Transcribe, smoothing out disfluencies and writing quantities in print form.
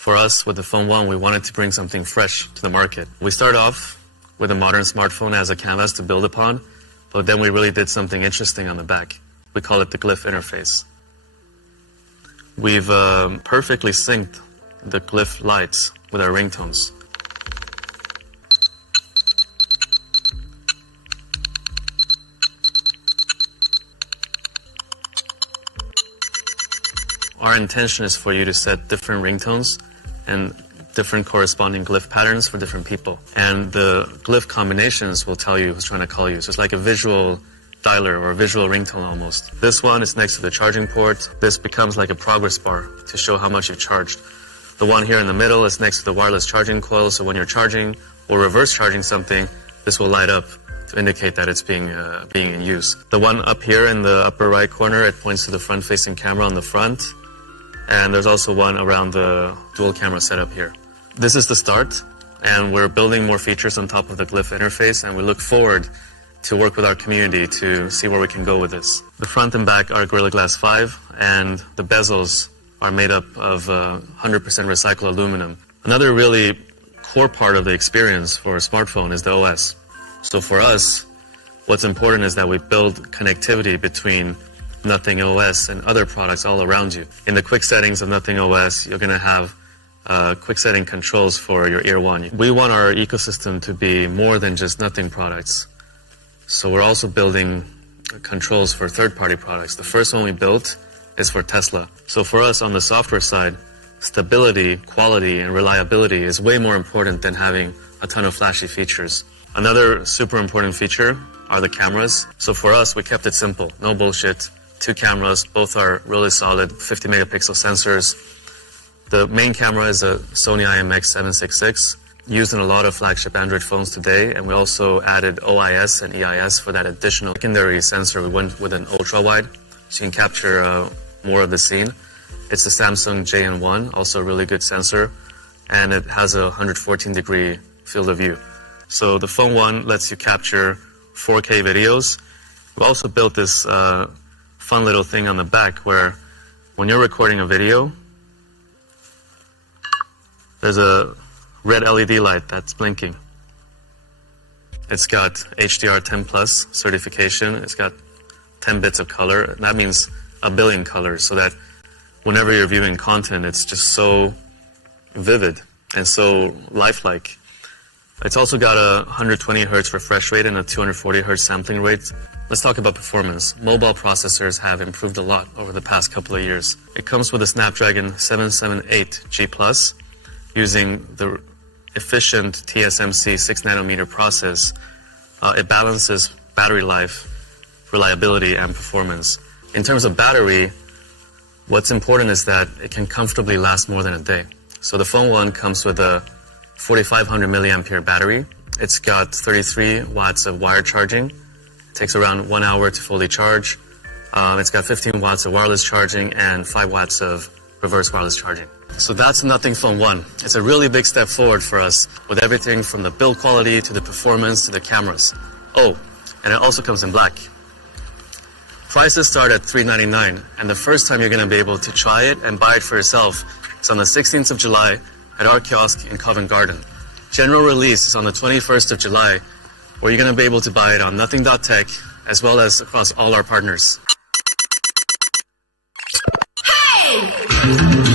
For us, with the Phone 1, we wanted to bring something fresh to the market. We started off with a modern smartphone as a canvas to build upon, but then we really did something interesting on the back. We call it the Glyph Interface. We've perfectly synced the Glyph lights with our ringtones. Our intention is for you to set different ringtones and different corresponding glyph patterns for different people. And the glyph combinations will tell you who's trying to call you. So it's like a visual dialer or a visual ringtone almost. This one is next to the charging port. This becomes like a progress bar to show how much you've charged. The one here in the middle is next to the wireless charging coil. So when you're charging or reverse charging something, this will light up to indicate that it's being in use. The one up here in the upper right corner, it points to the front-facing camera on the front. And there's also one around the dual camera setup here. This is the start, and we're building more features on top of the Glyph interface, and we look forward to work with our community to see where we can go with this. The front and back are Gorilla Glass 5, and the bezels are made up of 100% recycled aluminum. Another really core part of the experience for a smartphone is the OS. So for us, what's important is that we build connectivity between Nothing OS and other products all around you. In the quick settings of Nothing OS, you're going to have quick setting controls for your Ear 1. We want our ecosystem to be more than just Nothing products. So we're also building controls for third-party products. The first one we built is for Tesla. So for us on the software side, stability, quality, and reliability is way more important than having a ton of flashy features. Another super important feature are the cameras. So for us, we kept it simple, no bullshit. 2 cameras, both are really solid 50 megapixel sensors. The main camera is a Sony IMX766, used in a lot of flagship Android phones today, and we also added OIS and EIS for that additional secondary sensor. We went with an ultra-wide, so you can capture more of the scene. It's the Samsung JN1, also a really good sensor, and it has a 114-degree field of view. So the Phone 1 lets you capture 4K videos. We also built this fun little thing on the back where when you're recording a video, there's a red LED light that's blinking. It's got HDR10 Plus certification. It's got 10 bits of color. And that means 1 billion colors, so that whenever you're viewing content, it's just so vivid and so lifelike. It's also got a 120 Hz refresh rate and a 240 Hz sampling rate. Let's talk about performance. Mobile processors have improved a lot over the past couple of years. It comes with a Snapdragon 778G+, using the efficient TSMC 6nm process. It balances battery life, reliability, and performance. In terms of battery, what's important is that it can comfortably last more than a day. So the Phone 1 comes with a 4,500 milliampere battery. It's got 33 watts of wire charging. It takes around 1 hour to fully charge. It's got 15 watts of wireless charging and 5 watts of reverse wireless charging. So that's Nothing Phone 1. It's a really big step forward for us with everything from the build quality to the performance to the cameras. Oh, and it also comes in black. Prices start at $399, and the first time you're going to be able to try it and buy it for yourself is on the 16th of July at our kiosk in Covent Garden. General release is on the 21st of July, where you're going to be able to buy it on Nothing.tech as well as across all our partners. Hey!